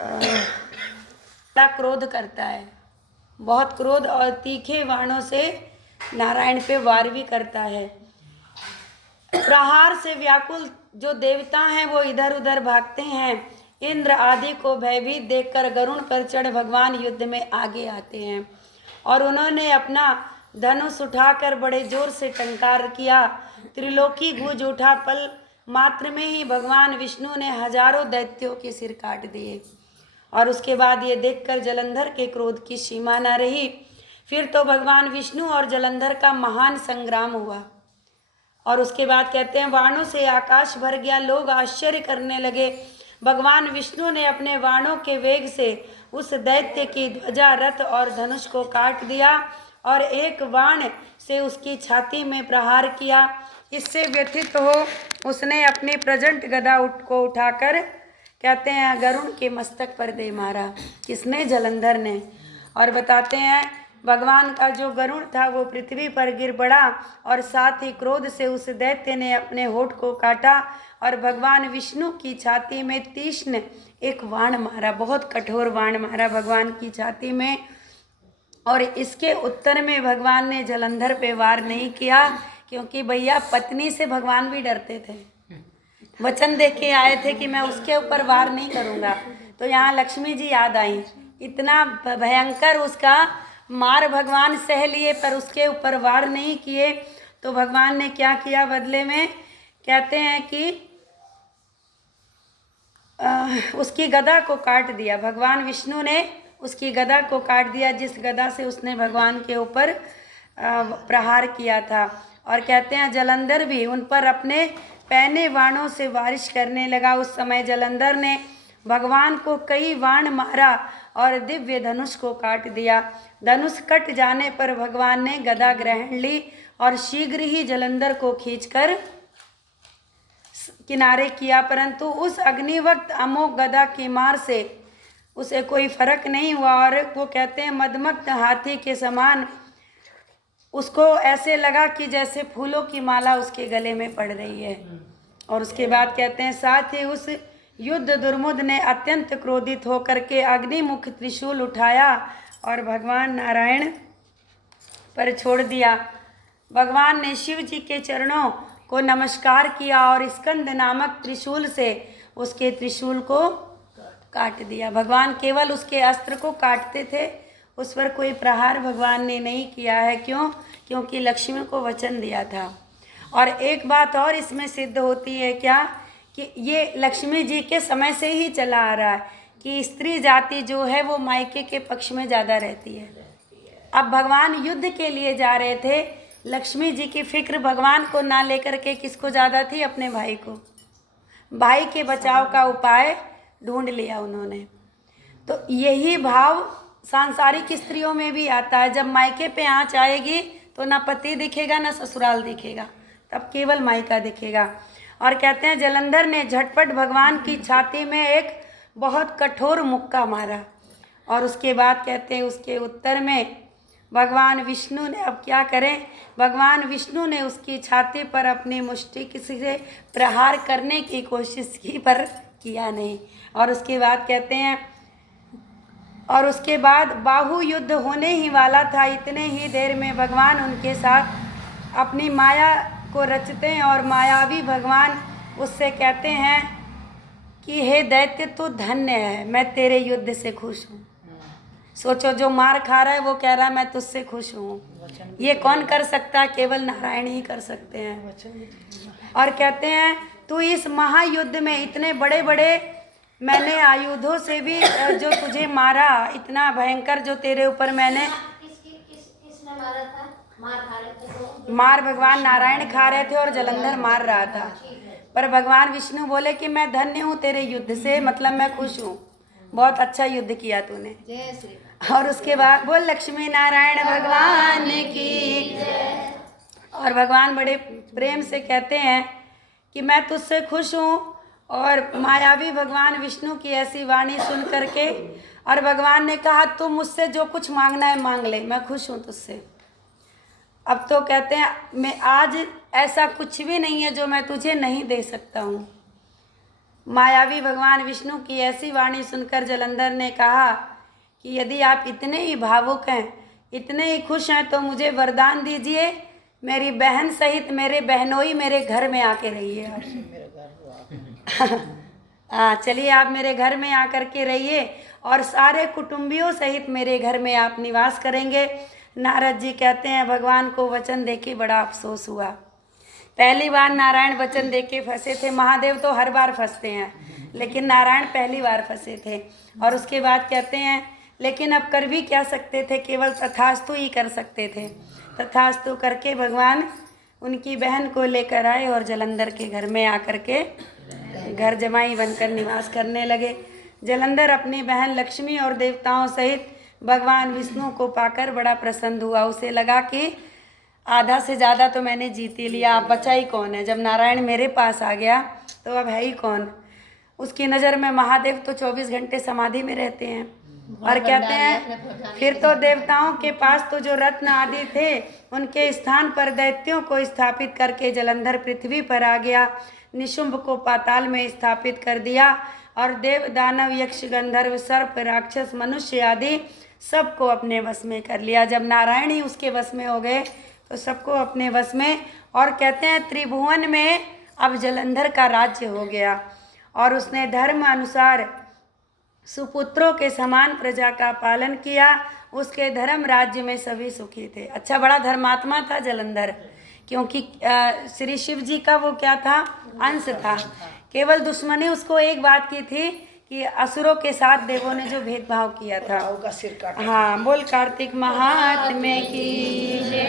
बड़ा क्रोध करता है, बहुत क्रोध और तीखे बाणों से नारायण पे वार भी करता है। प्रहार से व्याकुल जो देवता हैं वो इधर उधर भागते हैं। इंद्र आदि को भयभीत देखकर गरुड़ पर चढ़ भगवान युद्ध में आगे आते हैं और उन्होंने अपना धनुष उठाकर बड़े जोर से टंकार किया। त्रिलोकी गूंज उठा। पल मात्र में ही भगवान विष्णु ने हजारों दैत्यों के सिर काट दिए। और उसके बाद ये देखकर जलंधर के क्रोध की सीमा न रही। फिर तो भगवान विष्णु और जलंधर का महान संग्राम हुआ। और उसके बाद कहते हैं बाणों से आकाश भर गया, लोग आश्चर्य करने लगे। भगवान विष्णु ने अपने बाणों के वेग से उस दैत्य की ध्वजा, रथ और धनुष को काट दिया और एक बाण से उसकी छाती में प्रहार किया। इससे व्यथित हो उसने अपनी प्रचंड गदा को उठाकर कहते हैं गरुड़ के मस्तक पर दे मारा। किसने? जलंधर ने। और बताते हैं भगवान का जो गरुड़ था वो पृथ्वी पर गिर पड़ा और साथ ही क्रोध से उस दैत्य ने अपने होठ को काटा और भगवान विष्णु की छाती में तीक्ष्ण एक बाण मारा, बहुत कठोर बाण मारा भगवान की छाती में। और इसके उत्तर में भगवान ने जलंधर पे वार नहीं किया, क्योंकि भैया पत्नी से भगवान भी डरते थे। वचन दे के आए थे कि मैं उसके ऊपर वार नहीं करूँगा। तो यहाँ लक्ष्मी जी याद आई। इतना भयंकर उसका मार भगवान सह लिए पर उसके ऊपर वार नहीं किए। तो भगवान ने क्या किया बदले में? कहते हैं कि उसकी गदा को काट दिया। भगवान विष्णु ने उसकी गदा को काट दिया, जिस गदा से उसने भगवान के ऊपर प्रहार किया था। और कहते हैं जलंधर भी उन पर अपने पैने बाणों से बारिश करने लगा। उस समय जलंधर ने भगवान को कई बाण मारा और दिव्य धनुष को काट दिया। धनुष कट जाने पर भगवान ने गदा ग्रहण ली और शीघ्र ही जलंधर को खींचकर किनारे किया। परंतु उस अग्निवक्त अमोघ गदा की मार से उसे कोई फर्क नहीं हुआ और वो कहते हैं मदमस्त हाथी के समान उसको ऐसे लगा कि जैसे फूलों की माला उसके गले में पड़ रही है। और उसके बाद कहते हैं साथ ही उस युद्ध दुर्मुद ने अत्यंत क्रोधित होकर के अग्निमुख त्रिशूल उठाया और भगवान नारायण पर छोड़ दिया। भगवान ने शिव जी के चरणों को नमस्कार किया और स्कंद नामक त्रिशूल से उसके त्रिशूल को काट दिया। भगवान केवल उसके अस्त्र को काटते थे, उस पर कोई प्रहार भगवान ने नहीं किया है। क्यों? क्योंकि लक्ष्मी को वचन दिया था। और एक बात और इसमें सिद्ध होती है क्या कि ये लक्ष्मी जी के समय से ही चला आ रहा है कि स्त्री जाति जो है वो मायके के पक्ष में ज़्यादा रहती है। अब भगवान युद्ध के लिए जा रहे थे, लक्ष्मी जी की फिक्र भगवान को ना लेकर के किसको ज़्यादा थी? अपने भाई को। भाई के बचाव का उपाय ढूंढ लिया उन्होंने। तो यही भाव सांसारिक स्त्रियों में भी आता है। जब मायके पे आँच आएगी तो ना पति दिखेगा ना ससुराल दिखेगा, तब केवल मायका दिखेगा। और कहते हैं जलंधर ने झटपट भगवान की छाती में एक बहुत कठोर मुक्का मारा। और उसके बाद कहते हैं उसके उत्तर में भगवान विष्णु ने अब क्या करें? भगवान विष्णु ने उसकी छाती पर अपनी मुष्टि किसी से प्रहार करने की कोशिश की पर किया नहीं। और उसके बाद कहते हैं और उसके बाद बाहु युद्ध होने ही वाला था। इतने ही देर में भगवान उनके साथ अपनी माया को रचते हैं और मायावी भगवान उससे कहते हैं कि हे दैत्य तू धन्य है, मैं तेरे युद्ध से खुश हूँ। सोचो, जो मार खा रहा है वो कह रहा है मैं तुझसे खुश हूँ। ये कौन कर सकता है? केवल नारायण ही कर सकते हैं। और कहते हैं तू इस महायुद्ध में इतने बड़े बड़े मैंने आयुधों से भी जो तुझे मारा, इतना भयंकर जो तेरे ऊपर मैंने किसने मारा था? मार खा रहे थे तो मार भगवान नारायण खा रहे थे और जलंधर मार रहा था। पर भगवान विष्णु बोले कि मैं धन्य हूँ तेरे युद्ध से, मतलब मैं खुश हूँ, बहुत अच्छा युद्ध किया तूने। जय श्री। और उसके बाद बोल लक्ष्मी नारायण भगवान की। और भगवान बड़े प्रेम से कहते हैं कि मैं तुझसे खुश हूँ। और मायावी भगवान विष्णु की ऐसी वाणी सुन करके और भगवान ने कहा तू मुझसे जो कुछ मांगना है मांग ले, मैं खुश हूँ तुझसे। अब तो कहते हैं मैं आज ऐसा कुछ भी नहीं है जो मैं तुझे नहीं दे सकता हूँ। मायावी भगवान विष्णु की ऐसी वाणी सुनकर जलंधर ने कहा कि यदि आप इतने ही भावुक हैं, इतने ही खुश हैं, तो मुझे वरदान दीजिए, मेरी बहन सहित मेरे बहनोई मेरे घर में आके रहिए। चलिए आप मेरे घर में आकर के रहिए और सारे कुटुंबियों सहित मेरे घर में आप निवास करेंगे। नारद जी कहते हैं भगवान को वचन देके बड़ा अफसोस हुआ। पहली बार नारायण वचन देके फंसे थे। महादेव तो हर बार फंसते हैं, लेकिन नारायण पहली बार फंसे थे। और उसके बाद कहते हैं लेकिन अब कर भी क्या सकते थे, केवल तथास्तु ही कर सकते थे। तथास्तु करके भगवान उनकी बहन को लेकर आए और जलंधर के घर में आकर के घर जमाई बनकर निवास करने लगे। जलंधर अपनी बहन लक्ष्मी और देवताओं सहित भगवान विष्णु को पाकर बड़ा प्रसन्न हुआ। उसे लगा कि आधा से ज़्यादा तो मैंने जीत ही लिया, अब बचा ही कौन है। जब नारायण मेरे पास आ गया तो अब है ही कौन। उसकी नज़र में महादेव तो 24 घंटे समाधि में रहते हैं। और कहते हैं फिर तो देवताओं के पास तो जो रत्न आदि थे उनके स्थान पर दैत्यों को स्थापित करके जलंधर पृथ्वी पर आ गया। निशुंभ को पाताल में स्थापित कर दिया और देव दानव यक्ष गंधर्व सर्प राक्षस मनुष्य आदि सबको अपने वश में कर लिया। जब नारायण ही उसके वश में हो गए तो सबको अपने वश में। और कहते हैं त्रिभुवन में अब जलंधर का राज्य हो गया और उसने धर्म अनुसार सुपुत्रों के समान प्रजा का पालन किया। उसके धर्म राज्य में सभी सुखी थे। अच्छा, बड़ा धर्मात्मा था जलंधर, क्योंकि श्री शिव जी का वो क्या था, अंश था। केवल दुश्मनी उसको एक बात की थी कि असुरों के साथ देवों ने जो भेदभाव किया था। हाँ, बोल कार्तिक महात्म्य की।